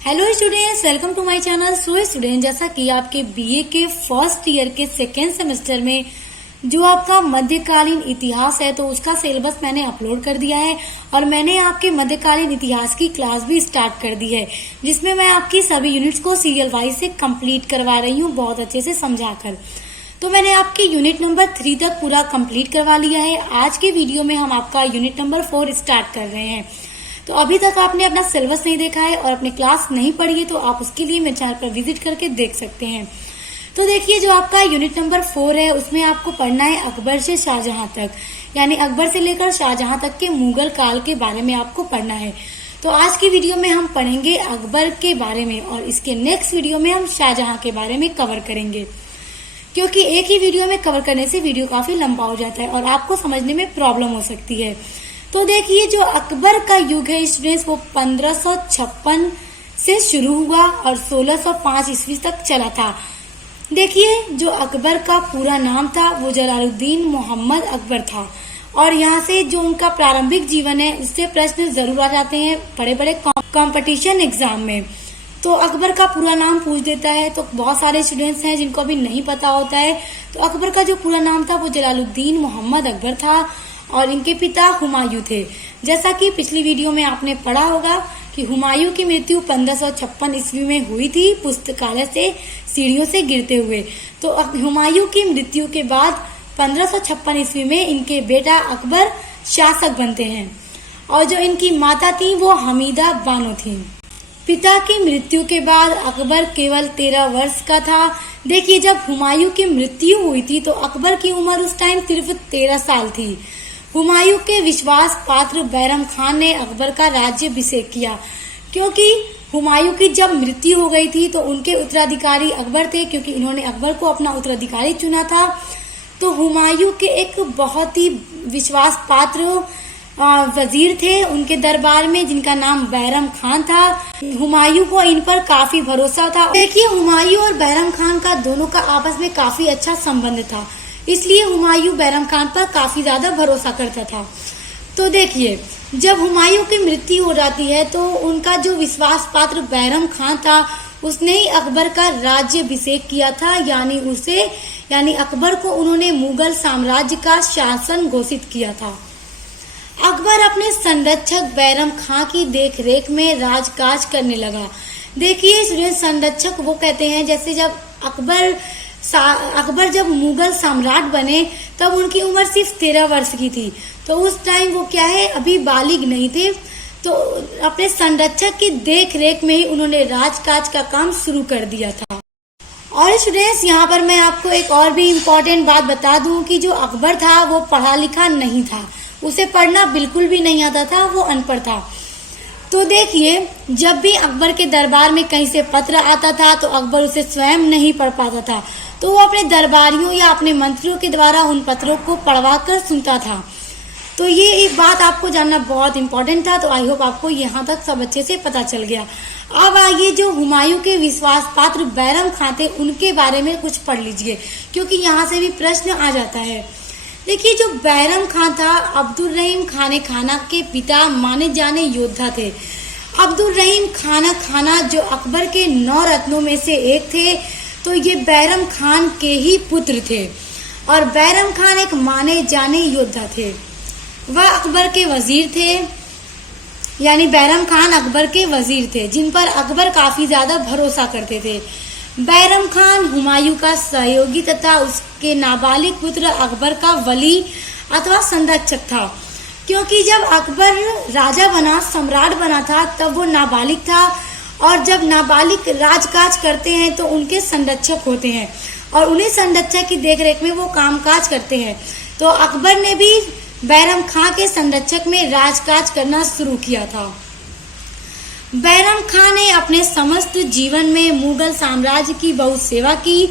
Hello students, welcome to my channel. So student, जैसा कि आपके बीए के फर्स्ट ईयर के सेकेंड सेमेस्टर में जो आपका मध्यकालीन इतिहास है तो उसका सिलेबस मैंने अपलोड कर दिया है और मैंने आपके मध्यकालीन इतिहास की क्लास भी स्टार्ट कर दी है, जिसमें मैं आपकी सभी यूनिट्स को सीरियल वाइज से कंप्लीट करवा रही हूँ, बहुत अच्छे से समझाकर। तो मैंने आपकी यूनिट नंबर 3 तक पूरा कंप्लीट करवा लिया है। आज के वीडियो में हम आपका यूनिट नंबर 4 स्टार्ट कर रहे हैं। तो अभी तक आपने अपना सिलेबस नहीं देखा है और अपनी क्लास नहीं पढ़ी है तो आप उसके लिए मेरे चैनल पर विजिट करके देख सकते हैं। तो देखिए, जो आपका यूनिट नंबर 4 है उसमें आपको पढ़ना है अकबर से शाहजहां तक, यानी अकबर से लेकर शाहजहां तक के मुगल काल के बारे में आपको पढ़ना है। तो आज की वीडियो में हम पढ़ेंगे अकबर के बारे में और इसके नेक्स्ट वीडियो में हम शाहजहां के बारे में कवर करेंगे, क्योंकि एक ही वीडियो में कवर करने से वीडियो काफी लंबा हो जाता है और आपको समझने में प्रॉब्लम हो सकती है। तो देखिए, जो अकबर का युग है स्टूडेंट्स वो 1556 से शुरू हुआ और 1605 ईस्वी तक चला था। देखिए, जो अकबर का पूरा नाम था वो जलालुद्दीन मोहम्मद अकबर था और यहाँ से जो उनका प्रारंभिक जीवन है उससे प्रश्न जरूर आ जाते हैं बड़े बड़े कंपटीशन एग्जाम में। तो अकबर का पूरा नाम पूछ देता है, तो बहुत सारे स्टूडेंट्स हैं जिनको अभी नहीं पता होता है। तो अकबर का जो पूरा नाम था वो जलालुद्दीन मोहम्मद अकबर था और इनके पिता हुमायूं थे। जैसा कि पिछली वीडियो में आपने पढ़ा होगा कि हुमायूं की मृत्यु 1556 ईस्वी में हुई थी, पुस्तकालय से सीढ़ियों से गिरते हुए। तो हुमायूं की मृत्यु के बाद 1556 ईस्वी में इनके बेटा अकबर शासक बनते हैं और जो इनकी माता थी वो हमीदा बानो थी। पिता की मृत्यु के बाद अकबर केवल 13 वर्ष का था। देखिए, जब हुमायूं की मृत्यु हुई थी तो अकबर की उम्र उस टाइम सिर्फ 13 साल थी। हुमायूं के विश्वास पात्र बैरम खान ने अकबर का राज्याभिषेक किया, क्योंकि हुमायूं की जब मृत्यु हो गई थी तो उनके उत्तराधिकारी अकबर थे, क्योंकि इन्होंने अकबर को अपना उत्तराधिकारी चुना था। तो हुमायूं के एक बहुत ही विश्वास पात्र वजीर थे उनके दरबार में, जिनका नाम बैरम खान था। हुमायूं को इन पर काफी भरोसा था। देखिए, हुमायूं और बैरम खान का दोनों का आपस में काफी अच्छा संबंध था, इसलिए हुमायूं बैरम खान पर काफी ज्यादा भरोसा करता था। तो देखिए, जब हुमायूं की मृत्यु हो जाती है तो उनका जो विश्वास पात्र बैरम खान था उसने ही अकबर का राज्याभिषेक किया था, यानी अकबर को उन्होंने मुगल साम्राज्य का शासन घोषित किया था। अकबर अपने संरक्षक बैरम खां की देखरेख में राजकाज करने लगा। देखिए स्टूडेंट, संरक्षक वो कहते हैं जैसे जब अकबर जब मुगल सम्राट बने तब उनकी उम्र सिर्फ 13 वर्ष की थी। तो उस टाइम वो क्या है, अभी बालिग नहीं थे। तो अपने संरक्षक की देख रेख में ही उन्होंने राजकाज का काम शुरू कर दिया था। और स्टूडेंट्स, यहाँ पर मैं आपको एक और भी इम्पोर्टेंट बात बता दूं कि जो अकबर था वो पढ़ा लिखा नहीं था, उसे पढ़ना बिल्कुल भी नहीं आता था, वो अनपढ़ था। तो देखिए, जब भी अकबर के दरबार में कहीं से पत्र आता था तो अकबर उसे स्वयं नहीं पढ़ पाता था, तो वो अपने दरबारियों या अपने मंत्रियों के द्वारा उन पत्रों को पढ़वा कर सुनता था। तो ये एक बात आपको जानना बहुत इम्पोर्टेंट था। तो आई होप आपको यहाँ तक सब अच्छे से पता चल गया। अब आइए, जो हुमायूं के विश्वास पात्र बैरम खान थे उनके बारे में कुछ पढ़ लीजिए, क्योंकि यहाँ से भी प्रश्न आ जाता है। देखिए, जो बैरम खान था अब्दुल रहीम खाना के पिता माने जाने योद्धा थे। अब्दुल रहीम खाना जो अकबर के 9 रत्नों में से एक थे, तो ये बैरम खान के ही पुत्र थे और बैरम खान एक माने जाने योद्धा थे। वह अकबर के वजीर थे, यानी बैरम खान अकबर के वजीर थे जिन पर अकबर काफी ज्यादा भरोसा करते थे। बैरम खान हुमायूं का सहयोगी तथा उसके नाबालिग पुत्र अकबर का वली अथवा संरक्षक था, क्योंकि जब अकबर राजा बना, सम्राट बना था, तब वो नाबालिग था और जब नाबालिग राजकाज करते हैं तो उनके संरक्षक होते हैं और उन्हीं संरक्षक की देखरेख में वो कामकाज करते हैं। तो अकबर ने भी बैरम खां के संरक्षक में राजकाज करना शुरू किया था। बैरम खान ने अपने समस्त जीवन में मुगल साम्राज्य की बहुत सेवा की।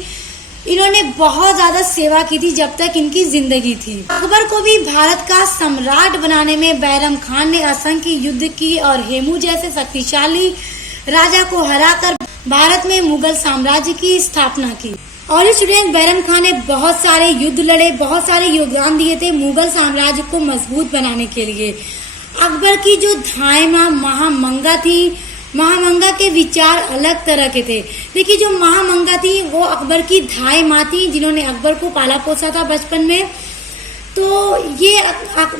इन्होंने बहुत ज्यादा सेवा की थी जब तक इनकी जिंदगी थी। अकबर को भी भारत का सम्राट बनाने में बैरम खान ने असंख्य युद्ध की और हेमू जैसे शक्तिशाली राजा को हराकर भारत में मुगल साम्राज्य की स्थापना की। और स्टूडेंट, बैरम खान ने बहुत सारे युद्ध लड़े, बहुत सारे योगदान दिए थे मुगल साम्राज्य को मजबूत बनाने के लिए। अकबर की जो धायमा महामंगा थी महामंगा के विचार अलग तरह के थे। देखिए जो महामंगा थी वो अकबर की धाई माँ थी, जिन्होंने अकबर को पाला पोसा था बचपन में। तो ये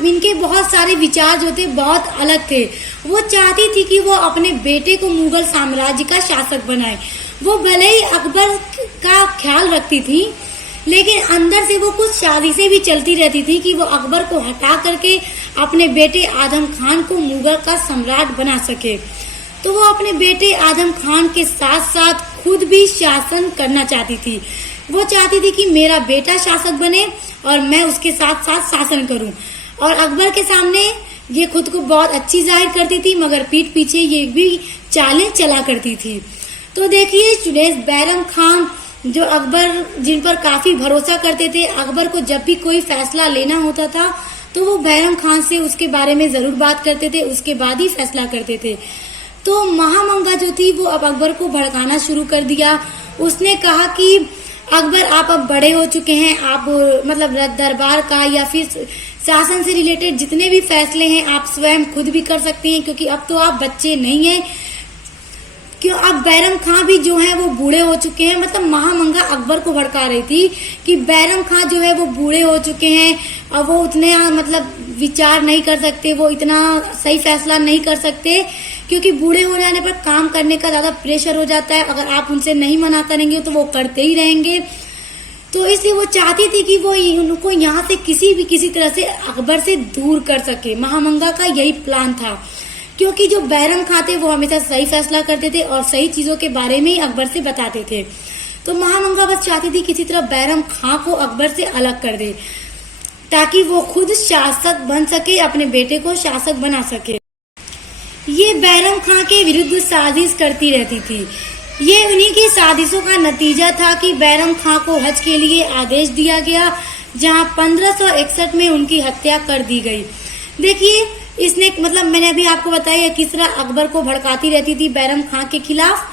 इनके बहुत सारे विचार जो थे बहुत अलग थे। वो चाहती थी कि वो अपने बेटे को मुगल साम्राज्य का शासक बनाए। वो भले ही अकबर का ख्याल रखती थी, लेकिन अंदर से वो कुछ साजिशें भी चलती रहती थी कि वो अकबर को हटा करके अपने बेटे आजम खान को मुगल का सम्राट बना सके। तो वो अपने बेटे आजम खान के साथ साथ खुद भी शासन करना चाहती थी। वो चाहती थी कि मेरा बेटा शासक बने और मैं उसके साथ साथ शासन करूं। और अकबर के सामने ये खुद को बहुत अच्छी जाहिर करती थी, मगर पीठ पीछे ये भी चालें चला करती थी। तो देखिए स्टूडेंट्स, बैरम खान जो अकबर जिन पर काफी भरोसा करते थे, अकबर को जब भी कोई फैसला लेना होता था तो वो बैरम खान से उसके बारे में जरूर बात करते थे, उसके बाद ही फैसला करते थे। तो महामंगा जो थी वो अब अकबर को भड़काना शुरू कर दिया। उसने कहा कि अकबर आप अब बड़े हो चुके हैं, आप मतलब दरबार का या फिर शासन से रिलेटेड जितने भी फैसले हैं आप स्वयं खुद भी कर सकते हैं, क्योंकि अब तो आप बच्चे नहीं हैं। क्यों अब बैरम खां भी जो है वो बूढ़े हो चुके हैं। मतलब महामंगा अकबर को भड़का रही थी कि बैरम खां जो है वो बूढ़े हो चुके हैं, अब वो उतने मतलब विचार नहीं कर सकते, वो इतना सही फैसला नहीं कर सकते, क्योंकि बूढ़े हो जाने पर काम करने का ज्यादा प्रेशर हो जाता है। अगर आप उनसे नहीं मना करेंगे तो वो करते ही रहेंगे। तो इसलिए वो चाहती थी कि वो उनको यहाँ से किसी तरह से अकबर से दूर कर सके। महामंगा का यही प्लान था, क्योंकि जो बैरम खां थे वो हमेशा सही फैसला करते थे और सही चीजों के बारे में ही अकबर से बताते थे। तो महामंगा बस चाहती थी किसी तरह बैरम खां को अकबर से अलग कर दे, ताकि वो खुद शासक बन सके, अपने बेटे को शासक बना सके। ये बैरम खां के विरुद्ध साजिश करती रहती थी। ये उन्हीं की साजिशों का नतीजा था कि बैरम खां को हज के लिए आदेश दिया गया, जहां 1561 में उनकी हत्या कर दी गई। देखिए इसने मतलब मैंने अभी आपको बताया किस तरह अकबर को भड़काती रहती थी बैरम खां के खिलाफ।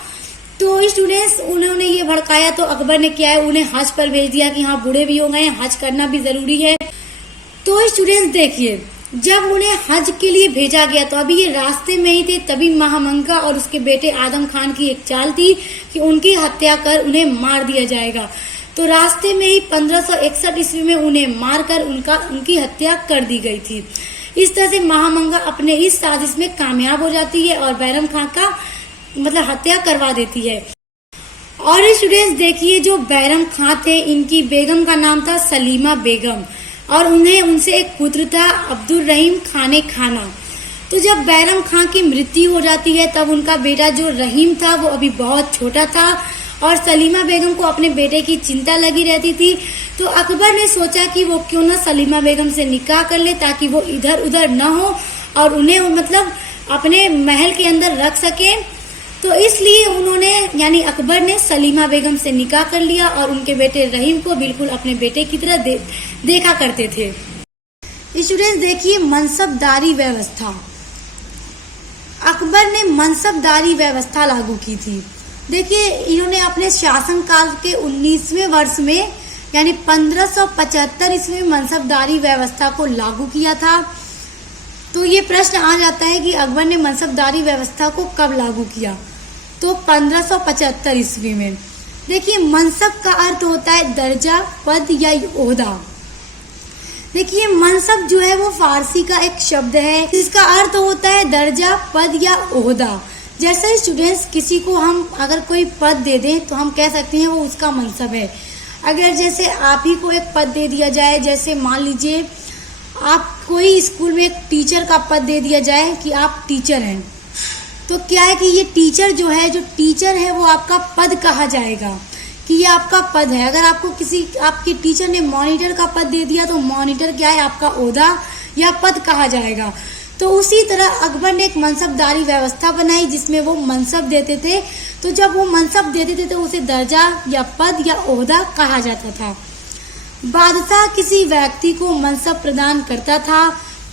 तो स्टूडेंट्स, उन्होंने ये भड़काया तो अकबर ने क्या है, उन्हें हज पर भेज दिया कि हाँ बूढ़े भी हो गए, हज करना भी जरूरी है। तो स्टूडेंट्स देखिए, जब उन्हें हज के लिए भेजा गया तो अभी ये रास्ते में ही थे, तभी महामंगा और उसके बेटे आदम खान की एक चाल थी कि उनकी हत्या कर उन्हें मार दिया जाएगा। तो रास्ते में ही 1561 ईस्वी में उन्हें मारकर उनकी हत्या कर दी गई थी। इस तरह से महामंगा अपने इस साजिश में कामयाब हो जाती है और बैरम खां का मतलब हत्या करवा देती है। और स्टूडेंट्स देखिए, जो बैरम खां थे इनकी बेगम का नाम था सलीमा बेगम और उनसे एक पुत्र था अब्दुल रहीम खाने खाना। तो जब बैरम खां की मृत्यु हो जाती है तब उनका बेटा जो रहीम था वो अभी बहुत छोटा था और सलीमा बेगम को अपने बेटे की चिंता लगी रहती थी। तो अकबर ने सोचा कि वो क्यों ना सलीमा बेगम से निकाह कर ले, ताकि वो इधर उधर न हो और उन्हें मतलब अपने महल के अंदर रख सके। तो इसलिए उन्होंने यानी अकबर ने सलीमा बेगम से निकाह कर लिया और उनके बेटे रहीम को बिल्कुल अपने बेटे की तरह देखा करते थे। स्टूडेंट्स देखिए, मनसबदारी व्यवस्था, अकबर ने मनसबदारी व्यवस्था लागू की थी। देखिए, इन्होंने अपने शासनकाल के 19वें वर्ष में यानी 1575 ईस्वी में मनसबदारी व्यवस्था को लागू किया था। तो ये प्रश्न आ जाता है कि अकबर ने मनसबदारी व्यवस्था को कब लागू किया, तो 1575 ईस्वी में। देखिए, मनसब का अर्थ होता है दर्जा, पद या ओहदा। देखिए, मनसब जो है वो फारसी का एक शब्द है, जिसका अर्थ होता है दर्जा, पद या ओहदा। जैसे स्टूडेंट्स, किसी को हम अगर कोई पद दे दें तो हम कह सकते हैं वो उसका मनसब है। अगर जैसे आप ही को एक पद दे दिया जाए, जैसे मान लीजिए आप कोई स्कूल में एक टीचर का पद दे दिया जाए कि आप टीचर हैं, तो क्या है कि ये टीचर जो टीचर है वो आपका पद कहा जाएगा कि ये आपका पद है। अगर आपको आपके टीचर ने मॉनिटर का पद दे दिया तो मॉनिटर क्या है, आपका ओहदा या पद कहा जाएगा। तो उसी तरह अकबर ने एक मनसबदारी व्यवस्था बनाई जिसमें वो मनसब देते थे। तो जब वो मनसब देते थे तो उसे दर्जा या पद या ओहदा कहा जाता था। बादशाह किसी व्यक्ति को मनसब प्रदान करता था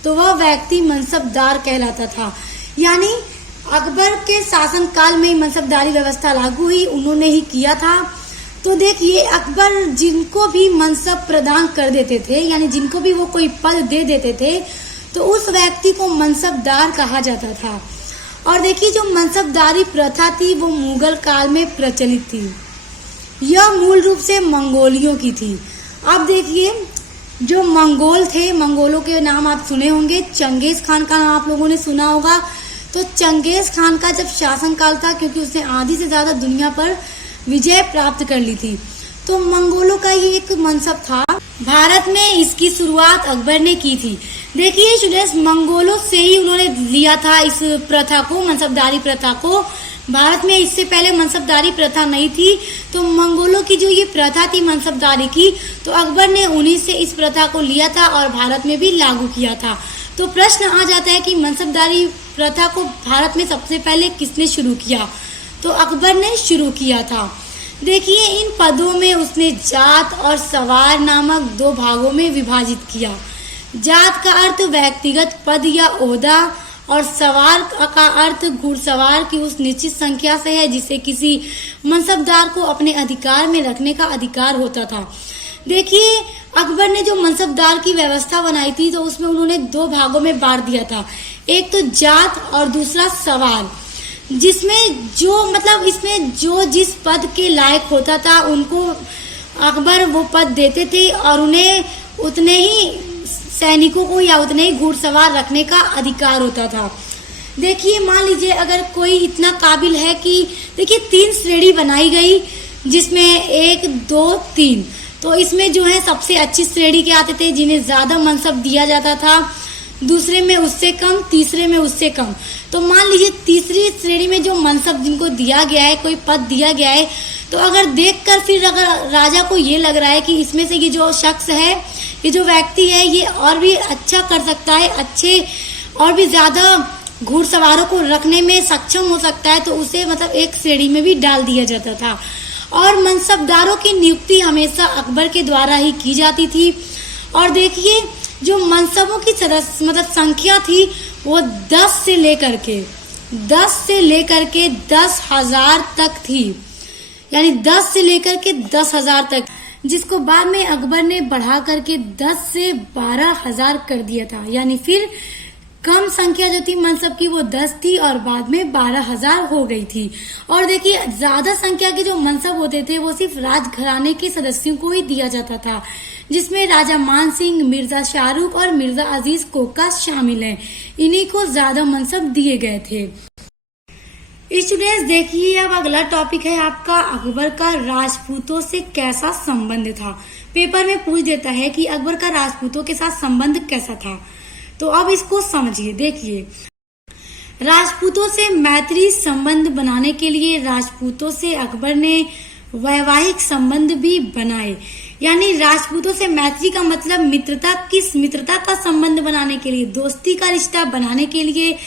तो वह व्यक्ति मनसबदार कहलाता था। यानी अकबर के शासन काल में ही मनसबदारी व्यवस्था लागू हुई, उन्होंने ही किया था। तो देखिए, अकबर जिनको भी मनसब प्रदान कर देते थे, यानी जिनको भी वो कोई पद दे देते थे, तो उस व्यक्ति को मनसबदार कहा जाता था। और देखिए जो मनसबदारी प्रथा थी वो मुगल काल में प्रचलित थी। यह मूल रूप से मंगोलियों की थी। अब देखिए जो मंगोल थे, मंगोलों के नाम आप सुने होंगे, चंगेज खान का नाम आप लोगों ने सुना होगा। तो चंगेज खान का जब शासनकाल था, क्योंकि उसने आधी से ज्यादा दुनिया पर विजय प्राप्त कर ली थी, तो मंगोलों का ये एक मनसब था। भारत में इसकी शुरुआत अकबर ने की थी। देखिए स्टूडेंट्स, मंगोलों से ही उन्होंने लिया था इस प्रथा को, मनसबदारी प्रथा को। भारत में इससे पहले मनसबदारी प्रथा नहीं थी। तो मंगोलों की जो ये प्रथा थी मनसबदारी की, तो अकबर ने उन्हीं से इस प्रथा को लिया था और भारत में भी लागू किया था। तो प्रश्न आ जाता है कि मनसबदारी प्रथा को भारत में सबसे पहले किसने शुरू किया? तो अकबर ने शुरू किया था। देखिए इन पदों में उसने जात और सवार नामक दो भागों में विभाजित किया। जात का अर्थ व्यक्तिगत पद या ओहदा और सवार का अर्थ घुड़सवार की उस निश्चित संख्या से है जिसे किसी मनसबदार को अपने अधिकार में रखने का अधिकार होता था। देखिए अकबर ने जो मनसबदार की व्यवस्था बनाई थी, तो उसमें उन्होंने दो भागों में बांट दिया था। एक तो जात और दूसरा सवार, जिसमें जो मतलब इसमें जो जिस पद के लायक होता था उनको अकबर वो पद देते थे और उन्हें उतने ही सैनिकों को या उतने ही घुड़सवार रखने का अधिकार होता था। देखिए मान लीजिए अगर कोई इतना काबिल है कि देखिए 3 श्रेणी बनाई गई, जिसमें 1, 2, 3। तो इसमें जो है सबसे अच्छी श्रेणी के आते थे जिन्हें ज्यादा मनसब दिया जाता था, दूसरे में उससे कम, तीसरे में उससे कम। तो मान लीजिए तीसरी श्रेणी में जो मनसब जिनको दिया गया है, कोई पद दिया गया है, तो अगर देखकर फिर अगर राजा को ये लग रहा है कि इसमें से ये जो शख्स है, ये जो व्यक्ति है, ये और भी अच्छा कर सकता है, अच्छे और भी ज्यादा घुड़सवारों को रखने में सक्षम हो सकता है, तो उसे मतलब एक श्रेणी में भी डाल दिया जाता था। और मनसबदारों की नियुक्ति हमेशा अकबर के द्वारा ही की जाती थी। और देखिए जो मनसबों की मतलब संख्या थी वो 10 से लेकर के 10,000 तक थी, यानी 10 से लेकर के 10,000 तक, जिसको बाद में अकबर ने बढ़ा करके 10 से 12,000 कर दिया था। यानी फिर कम संख्या जो थी मनसब की वो 10 थी और बाद में 12,000 हो गई थी। और देखिए ज्यादा संख्या के जो मनसब होते थे वो सिर्फ राजघराने के सदस्यों को ही दिया जाता था, जिसमें राजा मान सिंह, मिर्जा शाहरुख और मिर्जा अजीज कोका शामिल हैं। इन्हीं को ज्यादा मनसब दिए गए थे। स्टूडेंट्स देखिए अब अगला टॉपिक है आपका अकबर का राजपूतों से कैसा संबंध था। पेपर में पूछ देता है कि अकबर का राजपूतों के साथ संबंध कैसा था। तो अब इसको समझिए। देखिए राजपूतों से मैत्री संबंध बनाने के लिए राजपूतों से अकबर ने वैवाहिक संबंध भी बनाए। यानी राजपूतों से मैत्री का मतलब मित्रता का संबंध बनाने के लिए, दोस्ती का रिश्ता बनाने के लिए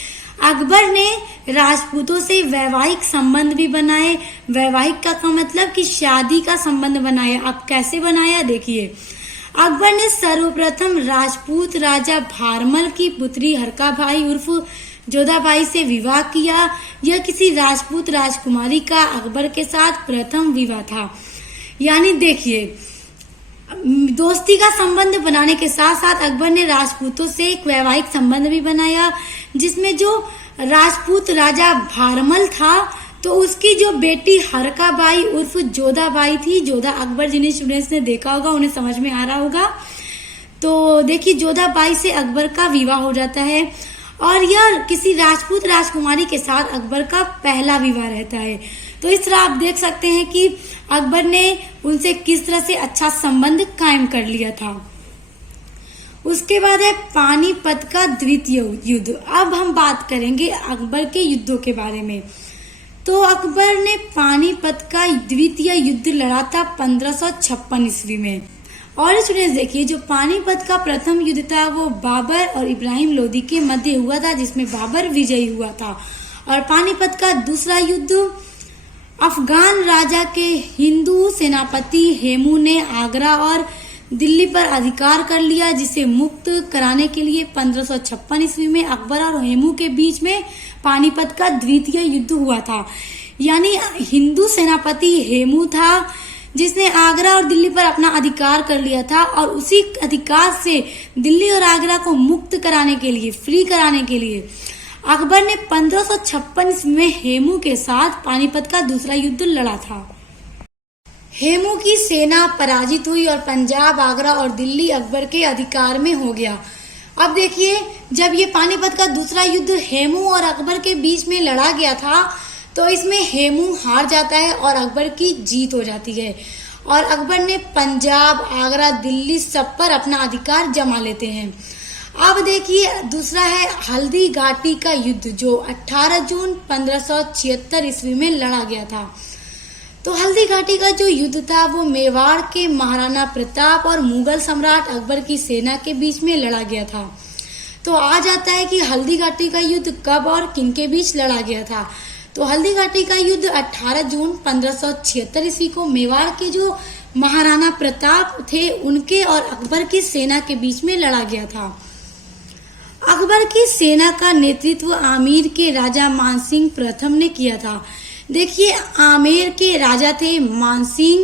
अकबर ने राजपूतों से वैवाहिक संबंध भी बनाए। वैवाहिक का मतलब कि शादी का संबंध बनाया। अब कैसे बनाया देखिए, अकबर ने सर्वप्रथम राजपूत राजा भारमल की पुत्री हरकाबाई उर्फ जोधाबाई से विवाह किया। यह किसी राजपूत राजकुमारी का अकबर के साथ प्रथम विवाह था। यानी देखिए दोस्ती का संबंध बनाने के साथ साथ अकबर ने राजपूतों से एक वैवाहिक संबंध भी बनाया, जिसमें जो राजपूत राजा भारमल था तो उसकी जो बेटी हरकाबाई उर्फ जोधाबाई थी। जोधा अकबर, जिन्हें स्टूडेंट्स ने देखा होगा उन्हें समझ में आ रहा होगा। तो देखिए जोधाबाई से अकबर का विवाह हो जाता है और यह किसी राजपूत राजकुमारी के साथ अकबर का पहला विवाह रहता है। तो इस तरह आप देख सकते हैं कि अकबर ने उनसे किस तरह से अच्छा संबंध कायम कर लिया था। उसके बाद है पानीपत का द्वितीय युद्ध। अब हम बात करेंगे अकबर के युद्धों के बारे में। तो अकबर ने पानीपत का द्वितीय युद्ध लड़ा था 1556 ईस्वी में। और स्टूडेंट्स देखिए जो पानीपत का प्रथम युद्ध था वो बाबर और इब्राहिम लोदी के मध्य हुआ था, जिसमें बाबर विजयी हुआ था। और पानीपत का दूसरा युद्ध अफगान राजा के हिंदू सेनापति हेमू ने आगरा और दिल्ली पर अधिकार कर लिया, जिसे मुक्त कराने के लिए 1556 ईस्वी में अकबर और हेमू के बीच में पानीपत का द्वितीय युद्ध हुआ था। यानी हिंदू सेनापति हेमू था जिसने आगरा और दिल्ली पर अपना अधिकार कर लिया था, और उसी अधिकार से दिल्ली और आगरा को मुक्त कराने के लिए, फ्री कराने के लिए अकबर ने 1556 ईस्वी में हेमू के साथ पानीपत का दूसरा युद्ध लड़ा था। हेमू की सेना पराजित हुई और पंजाब, आगरा और दिल्ली अकबर के अधिकार में हो गया। अब देखिए, जब ये पानीपत का दूसरा युद्ध हेमू और अकबर के बीच में लड़ा गया था तो इसमें हेमू हार जाता है और अकबर की जीत हो जाती है और अकबर ने पंजाब, आगरा, दिल्ली सब पर अपना अधिकार जमा लेते हैं। अब देखिए, दूसरा है हल्दी घाटी का युद्ध जो 18 जून 1576 ईस्वी में लड़ा गया था। तो हल्दी घाटी का जो युद्ध था वो मेवाड़ के महाराणा प्रताप और मुगल सम्राट अकबर की सेना के बीच में लड़ा गया था। तो आ जाता है कि हल्दी घाटी का युद्ध कब और किन के बीच लड़ा गया था। तो हल्दी घाटी का युद्ध 18 जून 1576 ईस्वी को मेवाड़ के जो महाराणा प्रताप थे उनके और अकबर की सेना के बीच में लड़ा गया था। अकबर की सेना का नेतृत्व आमेर के राजा मानसिंह प्रथम ने किया था। देखिए, आमेर के राजा थे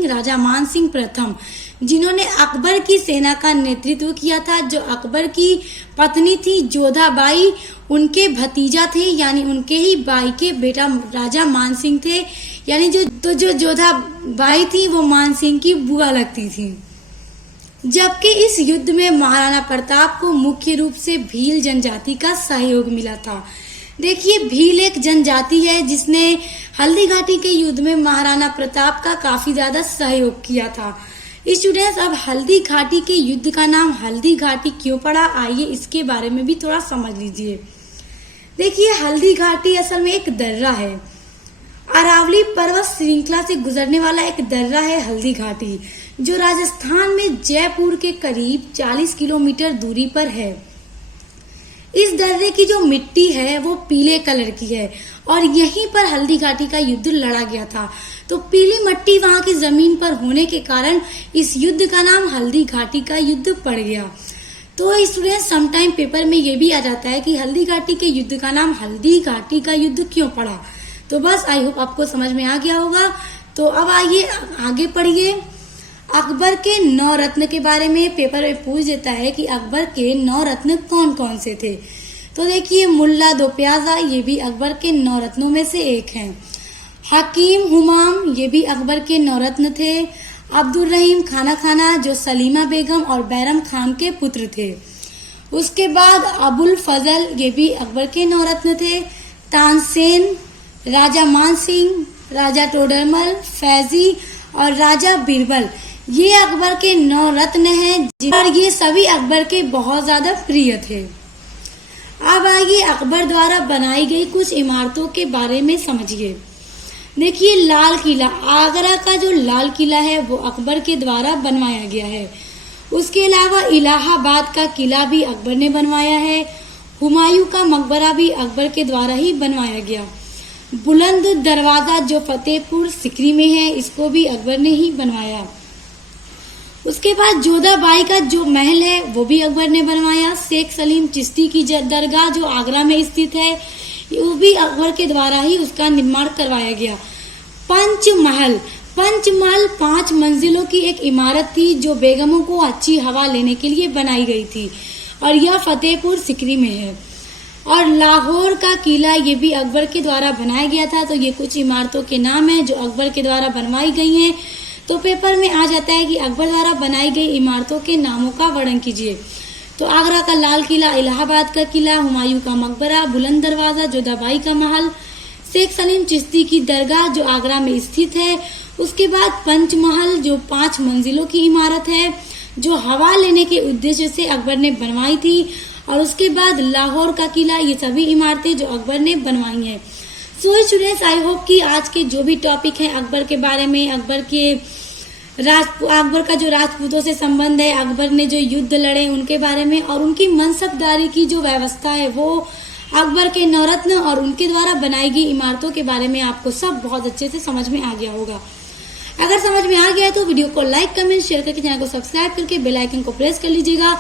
राजा मानसिंह प्रथम, जिन्होंने अकबर की सेना का नेतृत्व किया था। जो अकबर की पत्नी थी जोधाबाई, उनके भतीजा थे, यानी उनके ही बाई के बेटा राजा मानसिंह थे, यानी जो जोधाबाई थी वो मानसिंह की बुआ लगती थी। जबकि इस युद्ध में महाराणा प्रताप को मुख्य रूप से भील जनजाति का सहयोग मिला था। देखिए, भील एक जनजाति है जिसने हल्दी घाटी के युद्ध में महाराणा प्रताप का काफी ज्यादा सहयोग किया था। स्टूडेंट्स, अब हल्दी घाटी के युद्ध का नाम हल्दी घाटी क्यों पड़ा, आइए इसके बारे में भी थोड़ा समझ लीजिए। देखिए, हल्दी घाटी असल में एक दर्रा है। अरावली पर्वत श्रृंखला से गुजरने वाला एक दर्रा है हल्दी घाटी, जो राजस्थान में जयपुर के करीब 40 किलोमीटर दूरी पर है। इस दर्रे की जो मिट्टी है वो पीले कलर की है और यहीं पर हल्दी घाटी का युद्ध लड़ा गया था। तो पीली मिट्टी वहां की जमीन पर होने के कारण इस युद्ध का नाम हल्दी घाटी का युद्ध पड़ गया। तो स्टूडेंट, समटाइम पेपर में ये भी आ जाता है कि हल्दी घाटी के युद्ध का नाम हल्दी घाटी का युद्ध क्यों पड़ा। तो बस आई होप आपको समझ में आ गया होगा। तो अब आइए आगे पढ़िए। अकबर के 9 रत्न के बारे में पेपर में पूछ देता है कि अकबर के 9 रत्न कौन कौन से थे। तो देखिए, मुल्ला दो प्याजा ये भी अकबर के 9 रत्नों में से एक हैं। हकीम हुमाम ये भी अकबर के 9 रत्न थे। अब्दुल रहीम खाना जो सलीमा बेगम और बैरम खान के पुत्र थे। उसके बाद अबुल फजल ये भी अकबर के 9 रत्न थे। तानसेन, राजा मानसिंह, राजा टोडरमल, फैजी और राजा बीरबल ये अकबर के 9 रत्न हैं और ये सभी अकबर के बहुत ज्यादा प्रिय थे। अब आइए अकबर द्वारा बनाई गई कुछ इमारतों के बारे में समझिए। देखिए, लाल किला, आगरा का जो लाल किला है वो अकबर के द्वारा बनवाया गया है। उसके अलावा इलाहाबाद का किला भी अकबर ने बनवाया है। हुमायूं का मकबरा भी अकबर के द्वारा ही बनवाया गया। बुलंद दरवाजा जो फतेहपुर सीकरी में है, इसको भी अकबर ने ही बनवाया। उसके बाद जोधाबाई का जो महल है वो भी अकबर ने बनवाया। शेख सलीम चिश्ती की दरगाह जो आगरा में स्थित है, वो भी अकबर के द्वारा ही उसका निर्माण करवाया गया। पंचमहल 5 मंजिलों की एक इमारत थी जो बेगमों को अच्छी हवा लेने के लिए बनाई गई थी और यह फतेहपुर सीकरी में है। और लाहौर का किला ये भी अकबर के द्वारा बनाया गया था। तो ये कुछ इमारतों के नाम हैं जो अकबर के द्वारा बनवाई गई हैं। तो पेपर में आ जाता है कि अकबर द्वारा बनाई गई इमारतों के नामों का वर्णन कीजिए। तो आगरा का लाल किला, इलाहाबाद का किला, हुमायूं का मकबरा, बुलंद दरवाजा, जोधाबाई का महल, शेख सलीम चिश्ती की दरगाह जो आगरा में स्थित है। उसके बाद पंचमहल जो 5 मंजिलों की इमारत है जो हवा लेने के उद्देश्य से अकबर ने बनवाई थी। और उसके बाद लाहौर का किला, ये सभी इमारतें जो अकबर ने बनवाई हैं। सो स्टूडेंट्स, आई होप कि आज के जो भी टॉपिक है अकबर के बारे में, अकबर का जो राजपूतों से संबंध है, अकबर ने जो युद्ध लड़े उनके बारे में और उनकी मनसबदारी की जो व्यवस्था है वो अकबर के 9 रत्न और उनके द्वारा बनाई गई इमारतों के बारे में आपको सब बहुत अच्छे से समझ में आ गया होगा। अगर समझ में आ गया है तो वीडियो को लाइक, कमेंट, शेयर करके चैनल को सब्सक्राइब करके बेल आइकन को प्रेस कर लीजिएगा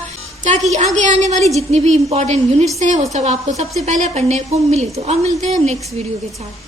ताकि आगे आने वाली जितनी भी इम्पोर्टेंट यूनिट्स हैं वो सब आपको सबसे पहले पढ़ने को मिले। तो अब मिलते हैं नेक्स्ट वीडियो के साथ।